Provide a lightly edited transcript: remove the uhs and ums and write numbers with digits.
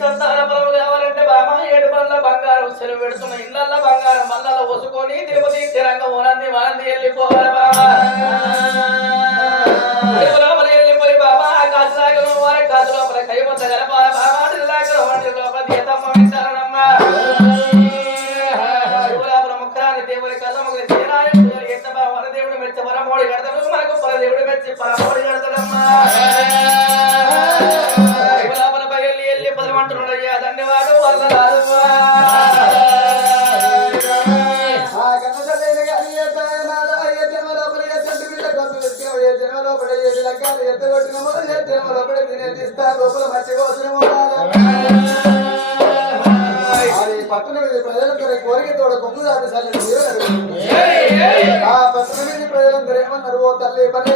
సంతాన బలం కావాలంటే బాబా 7 బండ్ల బంగారం సెలవు పెడుతున్న ఇళ్ళల్లో బంగారం మళ్ళా వసుకొని తిరుపతి తిరంగం వనంది వెళ్ళిపోవాలి బాబా వెళ్ళిపోయి బాబా కాసులాగలు వారి కాసు లోపల కైమంత గలపాల బాబా లోపల తీతమ్మ వింటారనమ్మా ముఖరాని దేవుడి కళ్ళమ్మకి తీరాలి ఎంత వరదేవుడు మెచ్చి వరమోడి కడతాడు మనకు పరదేవుడు మెచ్చి పరమోడి కడతాడమ్మా వెళ్ళి పదమంటున్నాడయ్యా ధన్యవాడు వరదరాదు పట్టణ ప్రజలందరూ కోరికతోడ కొంగు దాటి ఆ పట్టణ ప్రజలందరూ ఏమన్నారు ఓ తల్లి పల్లె